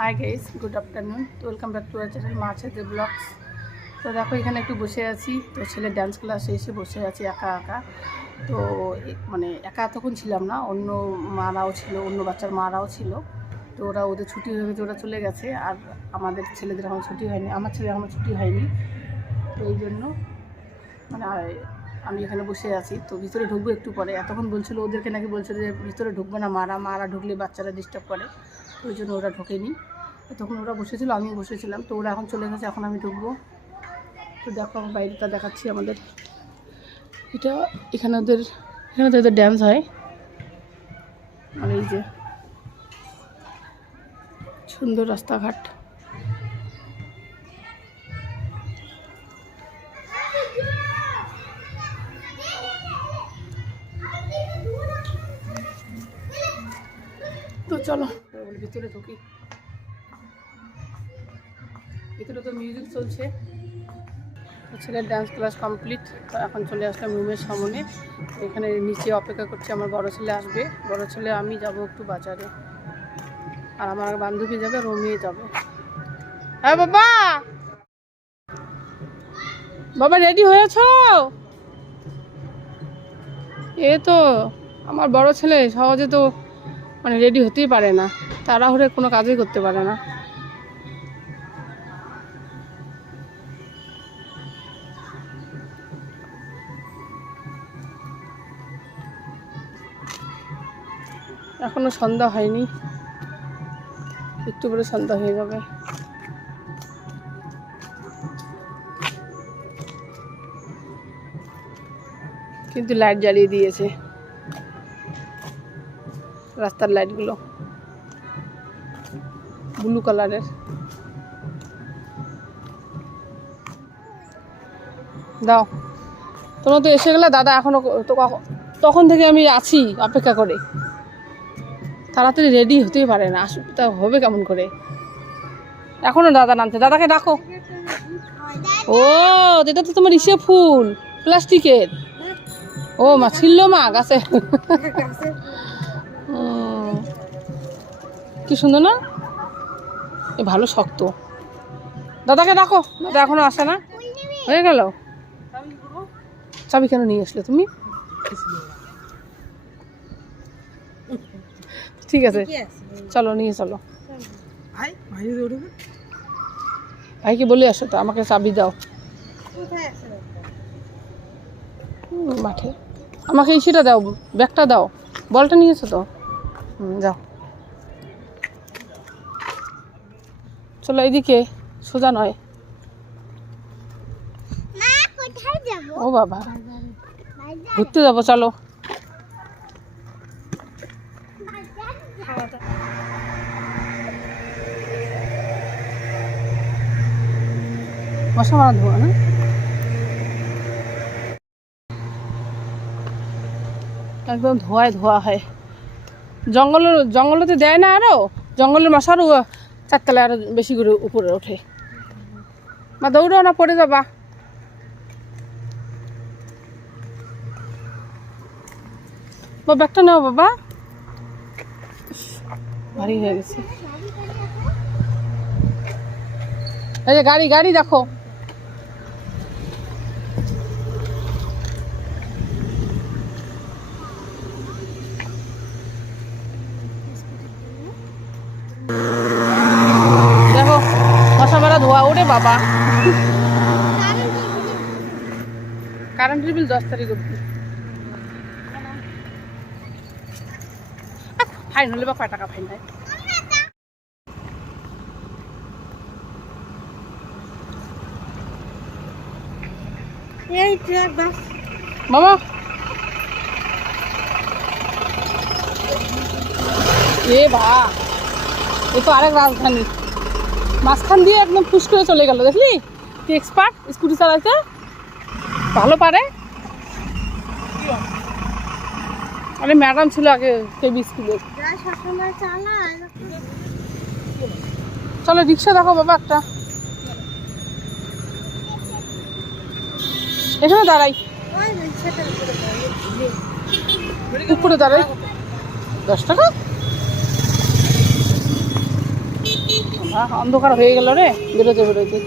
High guys, good afternoon. তো welcome back to our channel মা ছেলে ব্লগস। তো দেখো এখানে একটু বসে আছি। তো ছেলে ডান্স ক্লাসে এসে বসে আছি একা একা। তো মানে একা তখন ছিলাম না, অন্য মারাও ছিল, অন্য বাচ্চার মারাও ছিল। তো ওরা ওদের ছুটি হয়ে গেছে, ওরা চলে গেছে। আর আমাদের ছেলেদের এখন ছুটি হয়নি, আমার ছেলে এখনও ছুটি হয়নি। তো এই জন্য মানে আমি এখানে বসে আছি। তো ভিতরে ঢুকবো একটু পরে। এতক্ষণ বলছিল, ওদেরকে নাকি বলছিল যে ভিতরে ঢুকবে না, মারা ঢুকলে বাচ্চারা ডিস্টার্ব করে। তো ওই জন্য ওরা ঢোকেনি। তখন ওরা বসেছিল, আমিও বসেছিলাম। তো ওরা এখন চলে গেছে, এখন আমি ঢুকবো। তো দেখো আমার বাইরেটা দেখাচ্ছি আমাদের। এটা এখানে ওদের ড্যান্স হয়। আর এই যে সুন্দর রাস্তাঘাট। তো চলো ভিতরে ঢুকি। ভিতরে তো মিউজিক চলছে। ছেলের ডান্স ক্লাস কমপ্লিট। তো এখন চলে আসলাম রুমের সামনে। এখানে নিচে অপেক্ষা করছে, আমার বড় ছেলে আসবে। বড় ছেলে আমি যাব একটু বাজারে, আর আমার বান্ধবী যাবে, রুমিয়ে যাবে। হ্যাঁ বাবা, বাবা রেডি হয়েছ? এ তো আমার বড় ছেলে সহজে তো মানে রেডি হতেই পারে না, তাড়াহুড়ো কোনো কাজই করতে পারে না। এখনো সন্ধ্যা হয়নি, একটু পরে সন্ধ্যা হয়ে যাবে। কিন্তু লাইট জ্বালিয়ে দিয়েছে, রাস্তার লাইটগুলো ব্লু কালারের। দাও, তোমরা তো এসে গেলে। দাদা এখনো তো তখন থেকে আমি আছি অপেক্ষা করে, তাড়াতাড়ি রেডি হতেই পারে না। তা হবে কেমন করে? এখনো দাদা নামছে, দাদাকে ডাকো। ও এটা তো তোমার ইসে ফুল, প্লাস্টিকের। ও মা ছিল মা গাছে। কি সুন্দর না, এ ভালো শক্ত। দাদাকে ডাকো, দাদা এখনো আসে না। হয়ে গেল? চাবি কেন নিয়ে আসলে তুমি? ঠিক আছে চলো, নিয়ে চলো। ভাইকে বলে আসো তো আমাকে চাবি দাও। মাঠে আমাকে ইসেটা দাও, ব্যাগটা দাও। বলটা নিয়েছো তো? যাও চলো, এইদিকে সোজা নয়। ও বাবা, ঘুরতে যাবো, চলো। মশা মারা ধোয়া না? একদম ধোয়ায় ধোয়া হয়। জঙ্গলতে দেয় না, আরো জঙ্গলের মশা আরো চারতলায় আরো বেশি করে উপরে ওঠে। বা দৌড়াও না, পড়ে যাবা। ব্যাগটা নাও বাবা, ভারী হয়ে গেছে। এই যে গাড়ি দেখো। দেখো মশা মারা ধোয়া। ওরে বাবা, কারেন্টের বিল 10 তারিখ অব্দি। ফাইন হলে বা কয় টাকা ফাইন হয়? বাবা এ বা, এ তো আরেক রাজধানী। মাঝখান দিয়ে একদম ফুস করে চলে গেল। দেখলি কি এক্সপার্ট স্কুটি চালাইতে, ভালো পারে। আরে ম্যাডাম ছিল আগে কেবি স্কুলে। চলো রিক্সা দেখো বাবা একটা, এখানে দাঁড়াই, উপরে দাঁড়াই। 10 টাকা অন্ধকার হয়ে গেল রে, বেরোতে বেরোতে।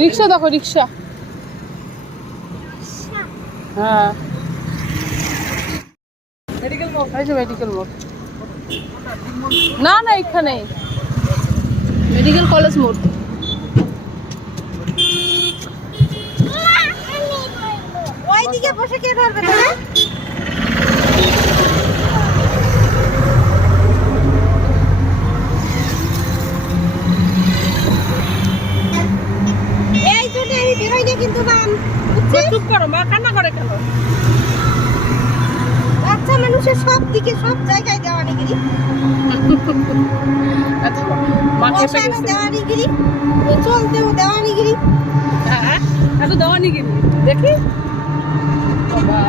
রিক্সা দেখো, রিক্সা। হ্যাঁ, মেডিকেল মোড়। না না, এখানে মেডিকেল কলেজ মোড়। ওইদিকে বসে কে ধরবে তোরা? এই জন্য আমি বেরোই না কিন্তু মা। চুপ করো মা, কান্না করে কেন? বাচ্চা মানুষের সব দিকে সব জায়গায় দেওয়ানিগিরি, মা খেপে বসানো গেছে। দেওয়ানিগিরি, চলতেও দেওয়ানিগিরি। হ্যাঁ, এত দেওয়ানি কি দেখি বাবা।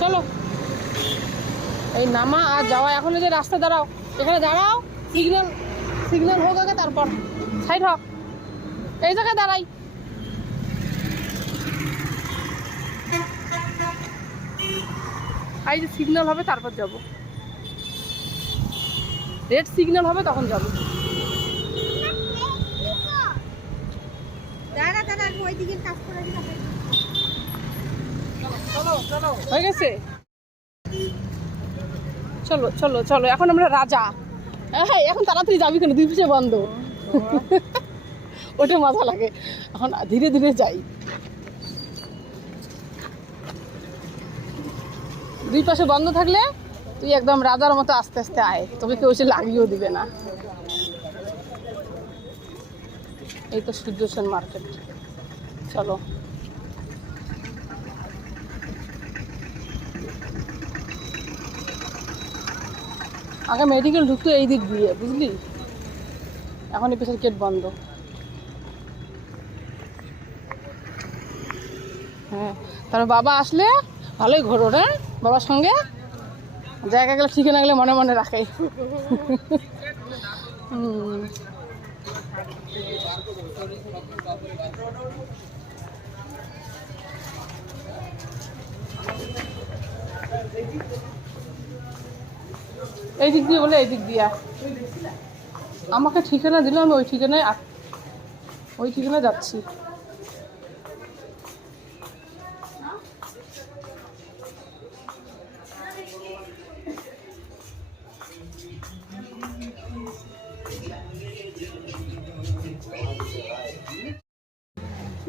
চলো, এই নামা আর যাওয়া। এখন যে রাস্তা দাঁড়াও, এখানে দাঁড়াও, সিগন্যাল হোক আগে, তারপর সাইড হোক। এই জায়গায় দাঁড়াই। এই যে সিগন্যাল হবে তারপর যাব, রেড সিগন্যাল হবে তখন যাব। দাঁড়া দাঁড়া, আমি ওইদিকে কাজ করে দিলাম। হয়ে গেছে। চলো চলো চলো, এখন আমরা রাজা। হ্যাঁ, এখন তাড়াতাড়ি যাবি কেন? দুই পাশে বন্ধ। ওটা মজা লাগে। এখন ধীরে ধীরে যাই। দুই পাশে বন্ধ থাকলে তুই একদম রাজার মতো আস্তে আস্তে আয়, তোকে কেউ এসে লাগিয়েও দিবে না। এই তো সূর্য সেন মার্কেট। চলো, আগে মেডিকেল ঢুকতো এই দিক দিয়ে, বুঝলি? এখন এই পেছনের গেট বন্ধ। হ্যাঁ, তারপর বাবা আসলে ভালোই ঘোরো রে, বাবার সঙ্গে জায়গা গেলে ঠিক না গেলে মনে মনে রাখে। এই দিক দিয়ে বলে এই দিক দিয়া আমাকে ঠিকানা দিল, আমি ওই ঠিকানায় যাচ্ছি।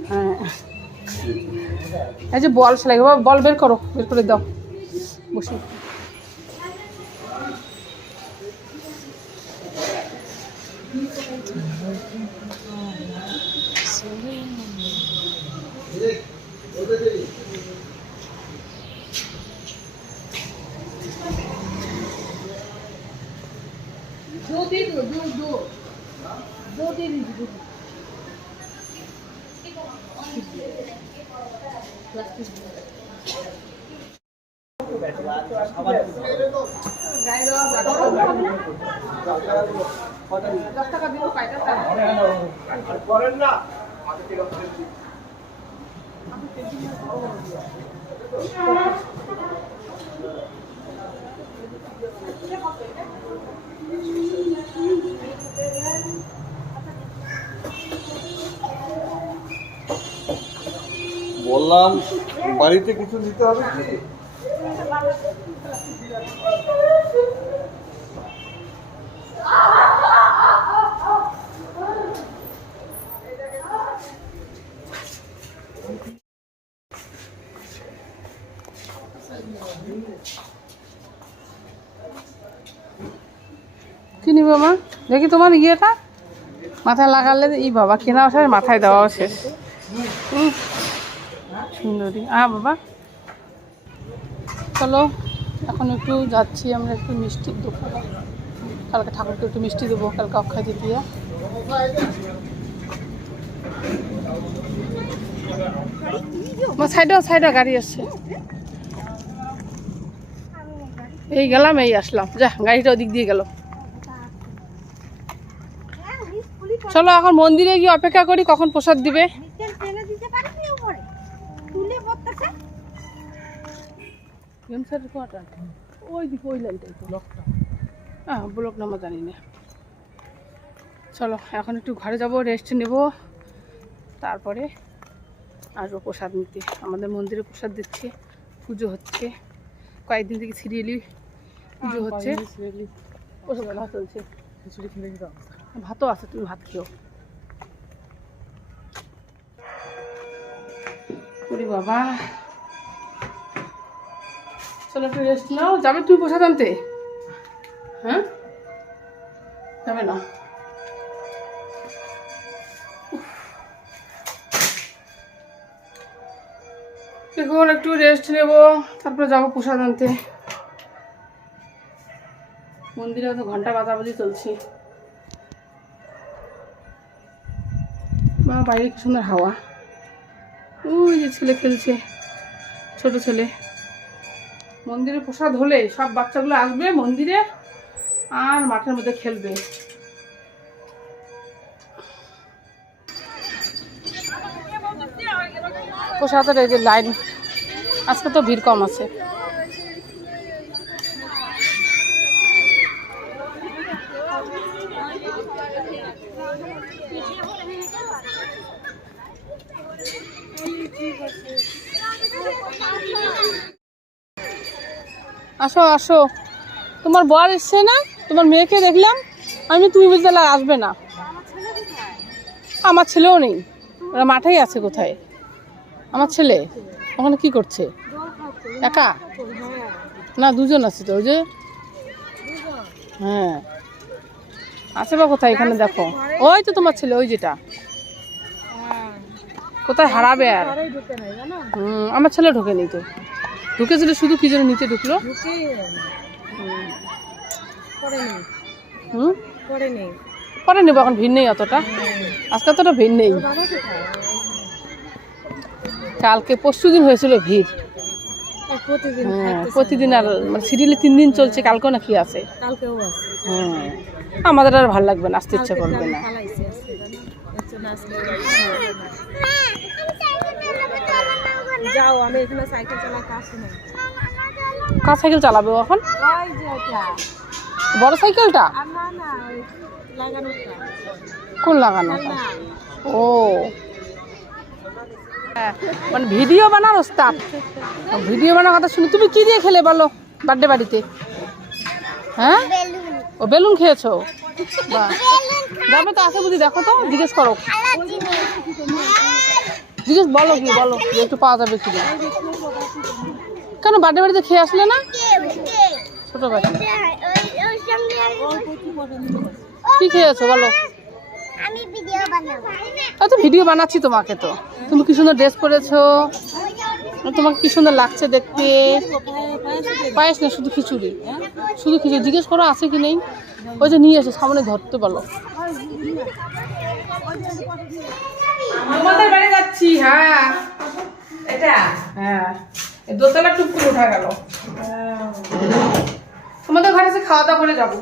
হ্যাঁ, এই যে বল সেলাই, বল বের করো, বের করে দাও, বসি। বললাম বাড়িতে কিছু নিতে হবে কি? কি নিবে মা? দেখি তোমার ইয়েটা মাথায় লাগালে। ই বাবা, কেনা শেষ, মাথায় দেওয়াও শেষ। সুন্দরী। বাবা চলো, এখন একটু যাচ্ছি আমরা একটু মিষ্টির দোকানে। কালকে ঠাকুরকে একটু মিষ্টি দেবো, কালকে অক্ষয় তৃতীয়া। সাইডে গাড়ি আসছে। এই গেলাম, এই আসলাম। যা, গাড়িটা ওদিক দিয়ে গেল। চলো এখন মন্দিরে গিয়ে অপেক্ষা করি কখন প্রসাদ দিবে। ওই দিকে ওই লাইনটাই তো হ্যাঁ, ব্লক নাম্বার জানি না। চলো এখন একটু ঘরে যাব, রেস্ট নেব, তারপরে আসবো প্রসাদ নিতে। আমাদের মন্দিরে প্রসাদ দিচ্ছে, পুজো হচ্ছে, কয়েকদিন থেকে সিরিয়ালি পুজো হচ্ছে, প্রসাদ ভালো চলছে। ভাতও আছে, তুমি ভাত খেও। ওরে বাবা, চলো একটু রেস্ট নাও। যাবে তুমি প্রসাদ আনতে? হ্যাঁ, যাবে না? এখন একটু রেস্ট নেব, তারপরে যাবো প্রসাদ আনতে। মন্দিরে তো ঘন্টা বাজাবাজি চলছে। বা বাইরে কি সুন্দর হাওয়া। ওই যে ছেলে খেলছে, ছোট ছেলে। মন্দিরে প্রসাদ হলে সব বাচ্চাগুলো আসবে মন্দিরে আর মাঠের মধ্যে খেলবে। প্রসাদের এই যে লাইন, আজকে তো ভিড় কম আছে। আসো আসো, তোমার বর এসছে না? তোমার মেয়েকে দেখলাম আমি, তুমি বুঝতে আসবে না। আমার ছেলেও নেই, ওরা মাঠেই আছে। কোথায় আমার ছেলে? ওখানে কি করছে? একা না, দুজন আছে তো। ওই যে হ্যাঁ আছে বা কোথায়? এখানে দেখো, ওই তো তোমার ছেলে, ওই যেটা। কোথায় হারাবে আর? আমার ছেলে ঢোকেনি তো। ঢুকেছিল শুধু কি জন্য নিচে ঢুকলো। পরে নেবো, এখন ভিড় নেই অতটা, আজকে অতটা ভিড় নেই। কালকে পরশুদিন হয়েছিল ভিড়। প্রতিদিন আর মানে সিরিয়ালে 3 দিন চলছে, কালকেও নাকি আছে। হ্যাঁ, আমাদের আর ভালো লাগবে না, আসতে ইচ্ছা করবে না। যাও, আমি এখানে সাইকেল চালাই, কাছে নাই। কার সাইকেল চালাবে এখন? ওই যে এটা, বড় সাইকেলটা? আর না না, ওই লাগানোটা। কোন লাগানোটা? ও হ্যাঁ, মানে ভিডিও বানার ওস্তাদ। ভিডিও বানার কথা শুনি। তুমি কি দিয়ে খেলে বলো বার্থডে বাড়িতে? হ্যাঁ, ও বেলুন খেয়েছো? বাহ, যাবে তো, আছে বুঝি, দেখো তো, জিজ্ঞেস করো, জিজ্ঞেস বলো, কি বলো যে একটু পাওয়া যাবে কি? কেন বার্থডে বাড়িতে খেয়ে আসলে না? ছোট বাচ্চা কি খেয়েছো বলো? তো ভিডিও বানাচ্ছি তোমাকে, তো তুমি কি সুন্দর ড্রেস পরেছো, তোমাকে কি সুন্দর লাগছে দেখতে। পায়েস না, শুধু খিচুড়ি, শুধু খিচুড়ি। জিজ্ঞেস করো আছে কি নেই। ওই যে নিয়ে এসে সামনে ধরতে বলো। আমাদের বাড়ি যাচ্ছি। হ্যাঁ, এটা হ্যাঁ, দোতলা টুক করে উঠা গেল। তোমাদের ঘরে এসে খাওয়া দাওয়া করে যাবো।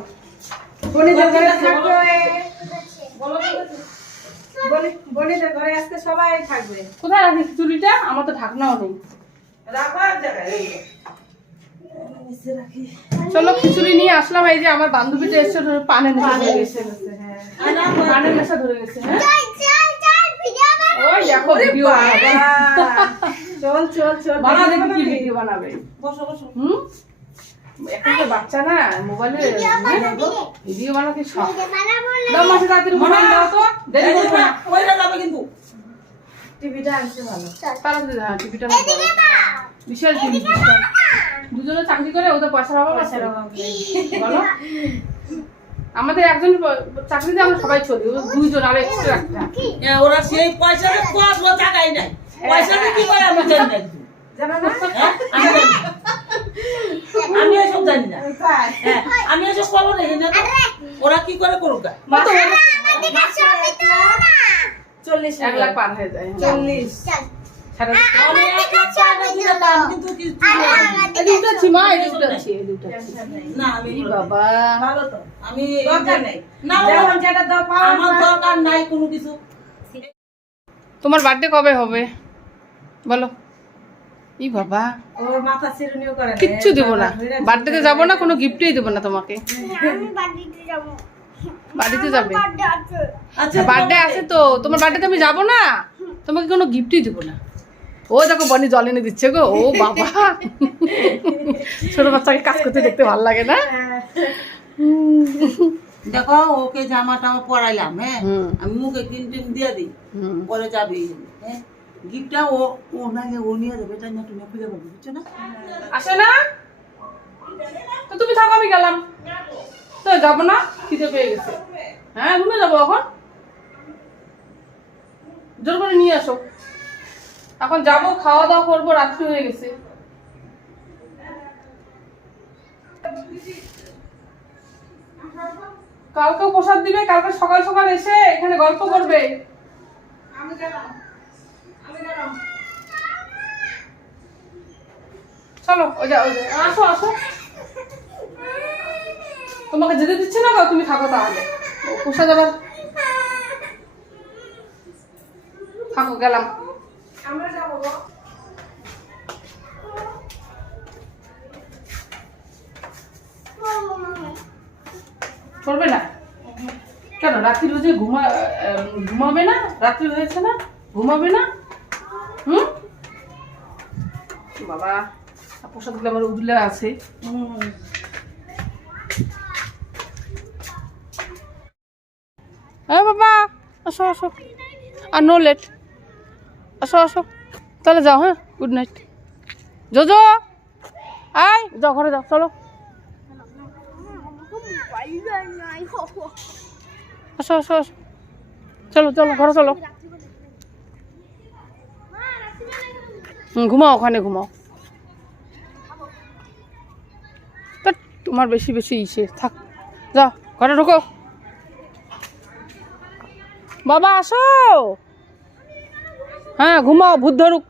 বোনেদের ঘরে আসতে সবাই থাকবে। কোথায় রাখি খিচুড়িটা? আমার তো ঢাকনাও নেই। চলো খিচুড়ি নিয়ে আসলাম। এই যে আমার বান্ধবীটা এসে পানের নেশা ধরে গেছে। পানের নেশা ধরে গেছে। ওই দেখো ভিডিও বানাবে। চল চল চল, বানা, দেখি কি ভিডিও বানাবে। এখন তো বাচ্চা না, মোবাইলে ভিডিও বানাতে শখ। দাও মাসে তাড়াতাড়ি মোবাইল দাও তো, দেরি করবে না। ওইটা যাবে কিন্তু। টিভিটা আনছে ভালো, তাড়াতাড়ি দাও। টিভিটা বিশাল টিভি, বিশাল। দুজনে চাকরি করে, ওদের পয়সার অভাব আছে বলো? আমাদের একজন চাকরিতে আমরা সবাই চলি, দুইজন আর এক্সট্রা একটা। ওরা সেই পয়সা টাকাই নাই, পয়সা কি করে আমি জানি না। আমি এসব জানি না, আমি এসব খবর নেই না। ওরা কি করে করুক? 1 লাখ পার হয়ে যায়। 40 না আমি বাবা, ভালো তো, আমি দরকার নেই। না যেটা দাও পাও, আমার দরকার নাই কোনো কিছু। তোমার বার্থডে কবে হবে বলো? ই বাবা, ওর মাথা চিরুনিও করে না। কিচ্ছু দেবো না, বার্থডেতে যাবো না, কোনো গিফটই দেবো না তোমাকে। বাড়িতে যাবে? আচ্ছা বার্থডে আছে তো, তোমার বার্থডেতে আমি যাবো না, তোমাকে কোনো গিফটই দেবো না। ও দেখো বনি জল এনে দিচ্ছে গো, ও বাবা। ছোট বাচ্চাকে কাজ করতে দেখতে ভালো লাগে না? দেখো ওকে জামা টামা পরাইলাম, হ্যাঁ হুম। আমি মুখে ক্রিম টিম দিয়ে দিই, হুম। পরে যাবে, হ্যাঁ গিফটটা ও নাকি ও নিয়ে যাবে, এটা না তুমি খুঁজে পাবে, বুঝছো না? আসে না তো, তুমি থাকো, আমি গেলাম তো, যাবো না, খিদে পেয়ে গেছে। হ্যাঁ রুমে যাবো এখন, জোর করে নিয়ে আসো। এখন যাবো, খাওয়া দাওয়া করবো, রাত্রি হয়ে গেছে। কালকেও প্রসাদ দিবে, কালকে সকাল সকাল এসে এখানে গল্প করবে। চলো ওই যা, আসো আসো। তোমাকে যেতে দিচ্ছে না গো, তুমি থাকো তাহলে। ও প্রসাদ আবার, থাকো, গেলাম। করবে না কেন? রাত্রি রোজে ঘুমাবে না? রাত্রি হয়েছে না, ঘুমাবে না? হুম বাবা, প্রসাদ গুলো আমার উদুলে আছে। হ্যাঁ বাবা, আসো আসো, আর নো লেট, আসো আসো, তাহলে যাও। হ্যাঁ, গুড নাইট। জোজো আয়, যাও ঘরে যাও, চলো আসো আসো আসো, চলো চলো ঘরে চলো। ঘুমাও, ওখানে ঘুমাও। ধ্যাৎ, তোমার বেশি বেশি ইসে থাক, যাও ঘরে ঢোকো। বাবা আসো, হ্যাঁ ঘুমাও, ভূত ধরুক।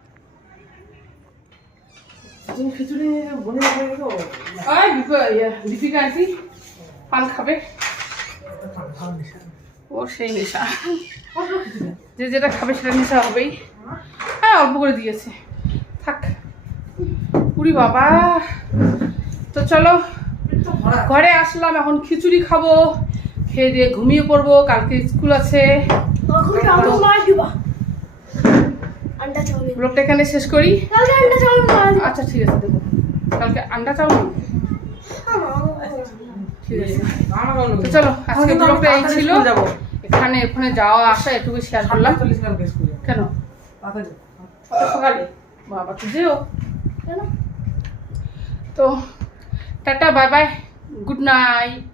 দীপিকা আছি, পান খাবে, ও সেই নেশা, যে যেটা খাবে সেটা নেশা হবেই। হ্যাঁ অল্প করে দিয়েছে, থাক। পুরি বাবা, তো চলো ঘরে আসলাম, এখন খিচুড়ি খাবো, খেয়ে দিয়ে ঘুমিয়ে পড়বো, কালকে স্কুল আছে। ব্লগটা এখানে শেষ করি। আচ্ছা ঠিক আছে, দেবো কালকে আন্ডা চাউমিন। ঠিক আছে, তো চলো আজকে ব্লগটা এই ছিল। এখানে ওখানে যাওয়া আসা এটুকু শেয়ার করলাম। কেন সকালে বাবা তো যেও, তো tata, bye bye, good night.